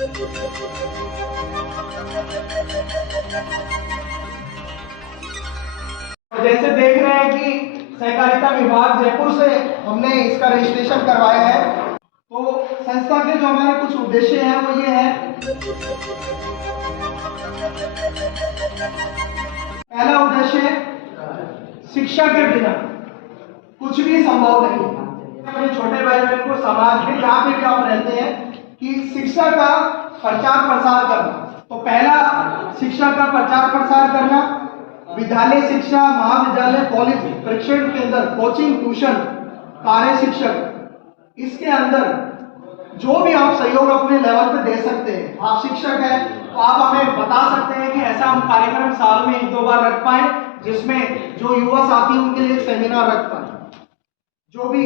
जैसे देख रहे हैं कि सहकारिता विभाग जयपुर से हमने इसका रजिस्ट्रेशन करवाया है। तो संस्था के जो हमारे कुछ उद्देश्य हैं वो ये है, पहला उद्देश्य, शिक्षा के बिना कुछ भी संभव नहीं। अपने छोटे भाई बहन को समाज में जहाँ पे भी आप रहते हैं कि शिक्षा का प्रचार प्रसार करना। तो पहला शिक्षा का प्रचार प्रसार करना, विद्यालय शिक्षा, महाविद्यालय, कॉलेज, प्रशिक्षण केंद्र, कोचिंग, ट्यूशन, कार्य शिक्षक, इसके अंदर जो भी आप सहयोग अपने लेवल पे दे सकते हैं। आप शिक्षक हैं तो आप हमें बता सकते हैं कि ऐसा हम कार्यक्रम साल में 1-2 बार रख पाए, जिसमें जो युवा साथी उनके लिए सेमिनार रख पाए, जो भी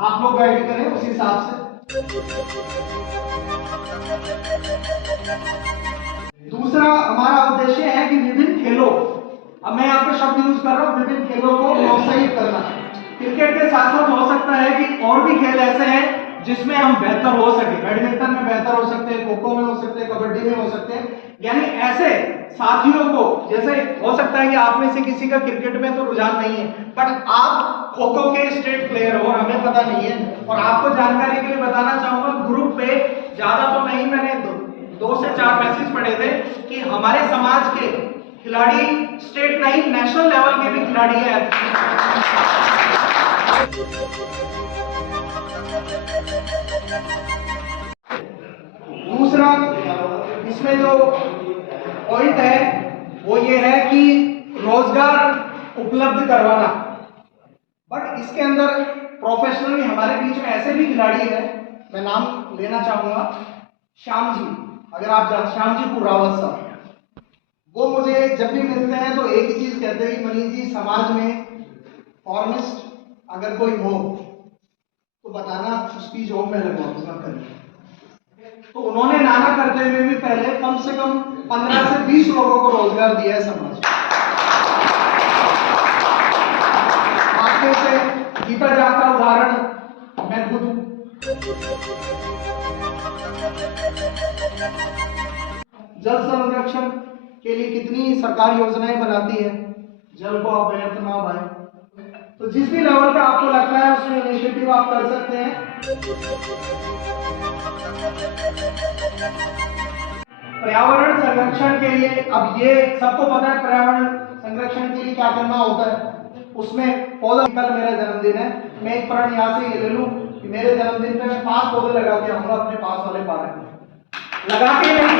आप लोग गाइड करें उस हिसाब से। दूसरा हमारा उद्देश्य है कि विभिन्न खेलों, अब मैं यहाँ पे शब्द यूज कर रहा हूँ, विभिन्न खेलों को प्रोत्साहित करना। क्रिकेट के साथ साथ हो सकता है कि और भी खेल ऐसे हैं जिसमें हम बेहतर हो सके। बैडमिंटन में बेहतर हो सकते हैं, खो खो में हो सकते हैं, कबड्डी में हो सकते हैं। यानी ऐसे साथियों को, जैसे हो सकता है कि आप में से किसी का क्रिकेट में तो रुझान नहीं है, बट आप खो खो के स्टेट प्लेयर हो और हमें पता नहीं है। और आपको जानकारी के लिए बताना चाहूंगा, ग्रुप पे ज्यादा तो नहीं, मैंने 2 से 4 मैसेज पढ़े थे कि हमारे समाज के खिलाड़ी स्टेट नहीं नेशनल लेवल के भी खिलाड़ी हैं। दूसरा इसमें जो पॉइंट है वो ये है कि रोजगार उपलब्ध करवाना। बट इसके अंदर प्रोफेशनली हमारे बीच में ऐसे भी खिलाड़ी हैं, मैं नाम लेना चाहूंगा, श्याम जी, अगर आप जानते, श्याम जी पुरावत साहब, वो मुझे जब भी मिलते हैं तो एक ही चीज कहते हैं कि मनीष जी, समाज में फॉर्मिस्ट अगर कोई हो तो बताना, उसकी जॉब में लगवा दूंगा करिए। तो उन्होंने नाना करते हुए भी पहले कम से कम 15 से 20 लोगों को रोजगार दिया है समाज में। आगे से गीता जाट का उदाहरण मैं खुद हूं। जल संरक्षण के लिए कितनी सरकार योजनाएं बनाती है, जल को आप व्यर्थ ना बहाएं। तो जिस भी लेवल पे आपको लगता है उसमें इनिशिएटिव आप कर सकते हैं। पर्यावरण संरक्षण के लिए, अब ये सबको पता है पर्यावरण संरक्षण के लिए क्या करना होता है। उसमें पौधा, कल मेरा जन्मदिन है, मैं एक प्रण यहाँ से ले लूं कि मेरे जन्मदिन पे मैं 5 पौधे लगा के आऊंगा अपने पास वाले पार्क में। लगा के नहीं,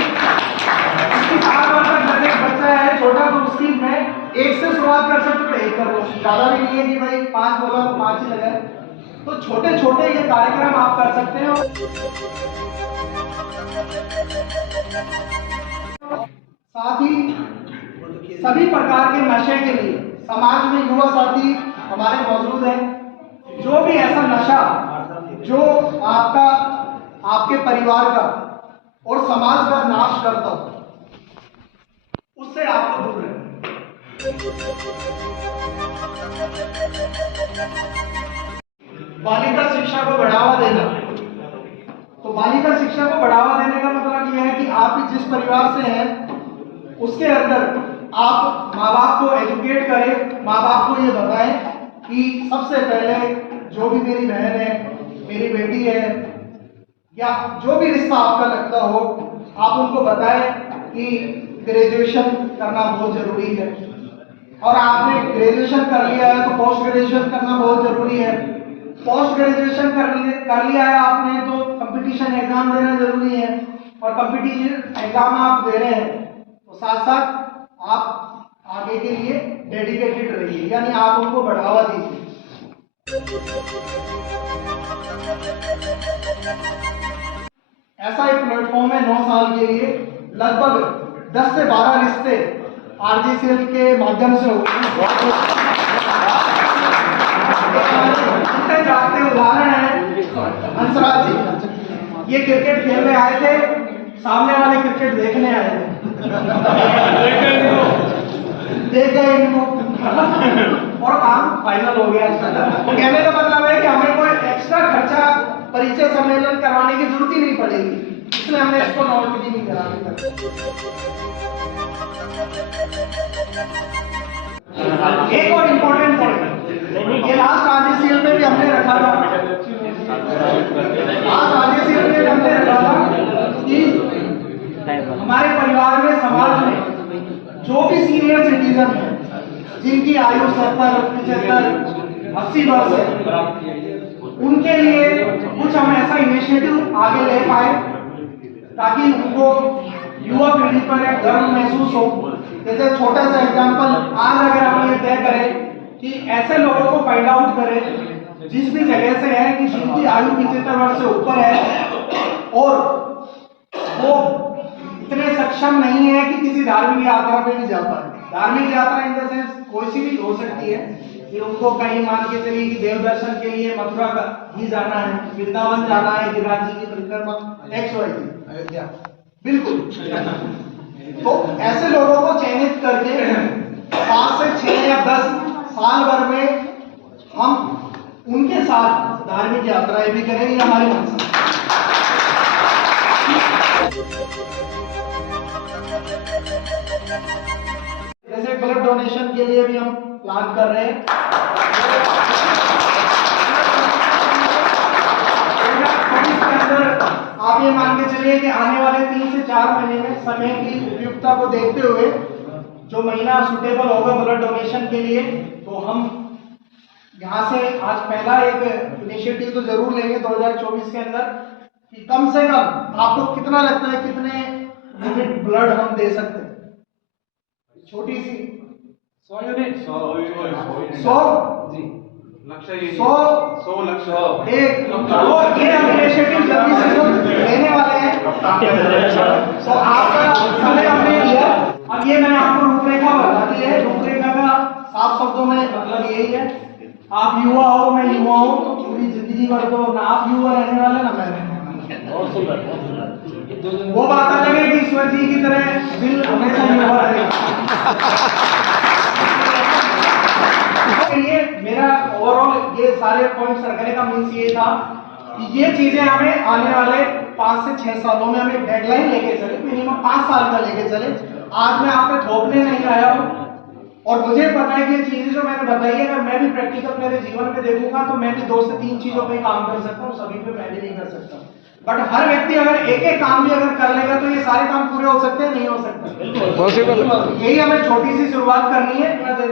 उसकी 7 वर्ष तक जब एक बच्चा है छोटा तो उसकी मैं 1 से शुरुआत कर सकते तो 1 कर लो, ज्यादा भी नहीं है कि भाई 5 बोला तो 5 ही लगाए। तो छोटे छोटे ये कार्यक्रम आप कर सकते हैं। साथ ही सभी प्रकार के नशे के लिए समाज में युवा साथी हमारे मौजूद हैं। जो भी ऐसा नशा जो आपका, आपके परिवार का और समाज का नाश करता हो, उससे आपको दूर रहना। बालिका शिक्षा को बढ़ावा देना। तो बालिका शिक्षा को बढ़ावा देने का मतलब यह है कि आप जिस परिवार से हैं उसके अंदर आप माँ बाप को एजुकेट करें, माँ बाप को ये बताएं कि सबसे पहले जो भी मेरी बहन है, मेरी बेटी है, या जो भी रिश्ता आपका लगता हो, आप उनको बताएं कि ग्रेजुएशन करना बहुत जरूरी है। और आपने ग्रेजुएशन कर लिया है तो पोस्ट ग्रेजुएशन करना बहुत जरूरी है। पोस्ट ग्रेजुएशन कर लिया है आपने तो कंपटीशन एग्जाम देना जरूरी है। और कंपटीशन एग्जाम आप दे रहे हैं तो साथ साथ आप आगे के लिए डेडिकेटेड रहिए, यानी आप उनको बढ़ावा दीजिए। ऐसा एक प्लेटफॉर्म है 9 साल के लिए, लगभग 10 से 12 रिश्ते आरजीसीएल के माध्यम से होते हैं। जाते उदाहरण है हंसराज जी, ये क्रिकेट खेलने आए थे, सामने वाले क्रिकेट देखने आए थे, देख गए इनको और काम फाइनल हो गया। तो कहने का मतलब है कि हमें कोई एक्स्ट्रा खर्चा परिचय सम्मेलन करवाने की जरूरत ही नहीं पड़ेगी। इसलिए हमने इसको नॉन भी नहीं करा। एक और इम्पोर्टेंट पॉइंट, ये लास्ट आरजेसीएल में भी हमने रखा था, लास्ट आरजेसीएल में हमने रखा था कि हमारे परिवार में, समाज में जो भी सीनियर सिटीजन है जिनकी आयु 70, 75, 80 वर्ष है, उनके लिए कुछ हम ऐसा इनिशिएटिव आगे ले पाए ताकि उनको युवा पीढ़ी पर एक गर्व महसूस हो। जैसे छोटा सा एग्जांपल, आज अगर हम ये तय करें कि ऐसे लोगों को फाइंड आउट करें जिस भी जगह से है कि जिनकी आयु 75 वर्ष से ऊपर है और वो इतने सक्षम नहीं है कि किसी धार्मिक यात्रा पे भी जा पाए। धार्मिक यात्रा इन द सेंस कोई सी भी हो सकती है कि उनको कहीं मान के चलिए कि देव दर्शन के लिए मथुरा ही जाना है, वृंदावन जाना है, गिरिराज जी की परिक्रमा, अयोध्या, बिल्कुल। तो ऐसे लोगों को चयनित करके 5 से 6 या 10 साल भर में हम उनके साथ धार्मिक यात्राएं भी करेंगे। हमारी मंशा जैसे ब्लड डोनेशन के लिए भी हम प्लान कर रहे हैं। आप ये मान के चलिए कि आने वाले 3 से 4 महीने में समय की उपयुक्तता को देखते हुए जो महीना सुटेबल होगा ब्लड डोनेशन के लिए, तो हम यहाँ से आज पहला एक इनिशिएटिव तो जरूर लेंगे 2024 के अंदर कि कम से कम आपको कितना लगता है कितने यूनिट ब्लड हम दे सकते हैं? छोटी सी 100 यूनिट, 100 एक वो ये हम इनिशिएटिव जल्दी से जो लेने वाले हैं। तो आपका समय हमने लिया, अब ये मैंने आपको रूपरेखा बता दी है। रूपरेखा का साफ शब्दों में मतलब यही है, आप युवा हो, मैं युवा हूँ, पूरी जिंदगी भर तो ना आप युवा रहने वाले ना मैं रहने वाला। बहुत सुंदर। वो बात अलग है कि ईश्वर जी की तरह दिल हमेशा युवा रहेगा। ये मेरा ओवरऑल ये सारे पॉइंट्स रखने का मीन्स ये था कि ये चीजें हमें आने वाले 5 से 6 सालों में हमें डेडलाइन लेके चले, मिनिमम 5 साल का लेके चले। आज मैं आप पे थोपने नहीं आया हूँ और मुझे पता है कि ये चीजें जो मैंने बताई है, अगर मैं भी प्रैक्टिकल मेरे जीवन में देखूंगा तो मैं भी 2 से 3 चीजों पे काम कर सकता हूँ, सभी पे मैं भी नहीं कर सकता। बट हर व्यक्ति अगर एक काम भी अगर कर लेगा तो ये सारे काम पूरे हो सकते हैं, नहीं हो सकते पॉसिबल। यही हमें छोटी सी शुरुआत करनी है। दे